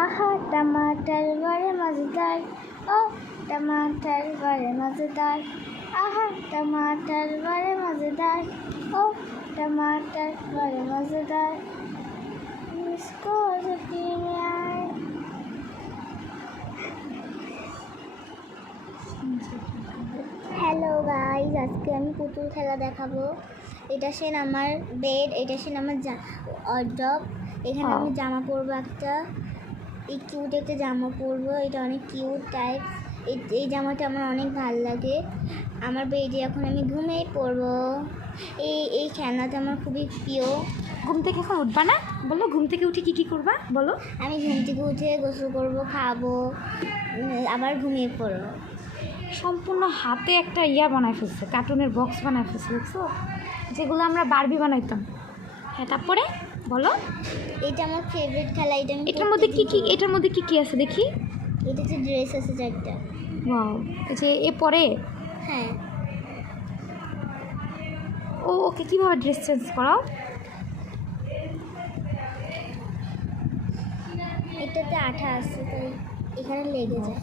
आहा टमाटर बड़े मज़ेदार ओ टमाटर बड़े मज़ेदार आहा टमाटर बड़े मज़ेदार ओ टमाटर बड़े मज़ेदार इसको छुट्टी में आए হ্যালো গাইজ আজকে আমি পুতুল খেলা দেখাবো এটা সেন আমার বেড এটা সেন আমার অডব এখানে আমি জামা পরবো একটা এই কিউট একটা জামা পরবো এটা অনেক কিউট টাইপ এই এই জামাটা আমার অনেক ভালো লাগে। আমার বেডে এখন আমি ঘুমিয়ে পড়ব এই এই খেলনাটা আমার খুবই প্রিয়। ঘুম থেকে এখন উঠবা না? বলো ঘুম থেকে উঠে কি কি করবা? বলো। আমি ঘুম থেকে উঠে গোসল করব খাব আবার ঘুমিয়ে পড়ব। সম্পূর্ণ হাতে একটা ইয়া বানায় ফেলছে কার্টুনের বক্স বানায় ফেলছে দেখছ? যেগুলো আমরা বারবি বানাইতাম। হ্যাঁ তারপরে? বলো। এটা আমার ফেভারিট খেলা এটা এটার মধ্যে কি কি এটার মধ্যে কি কি আছে দেখি? এটা যে ড্রেস আছে চারটা। ওয়াও এই যে এ পরে? হ্যাঁ। ও ওকে কীভাবে ড্রেস চেঞ্জ করাও? এটাতে আঠা আছে তাই এখানে লেগে যায়।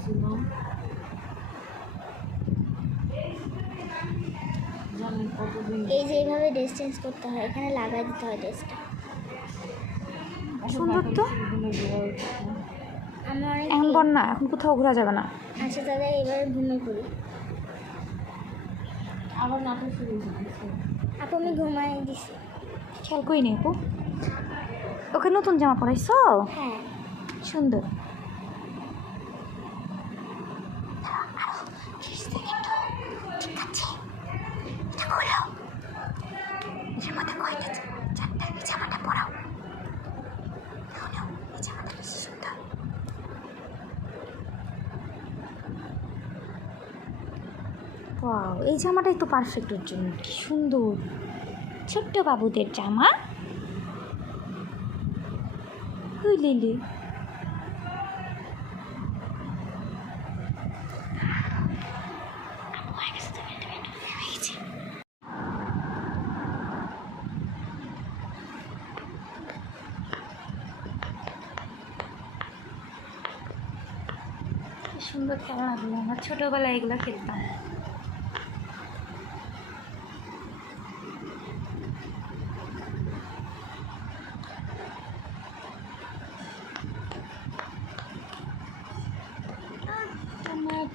এই যে এইভাবে ড্রেস চেঞ্জ করতে হয় এখানে লাগাই দিতে হয় ড্রেসটা সুন্দর তো? এখন বন্যা এখন কোথাও ঘোরা যাবে না। আচ্ছা তাহলে এবার ঘুমিয়ে পড়ি। আবার নাটক শুরু আপু আমি ঘুমাই দিছি। খেয়াল করি নি আপু। ওকে নতুন জামা পরাইছো? হ্যাঁ। সুন্দর। ওয়াও, এই জামাটাই তো পারফেক্ট ওর জন্য, কি সুন্দর। ছোট্ট বাবুদের জামা। লিলি। সুন্দর খেলনাগুলো আমার ছোটোবেলায় এগুলো খেলতাম।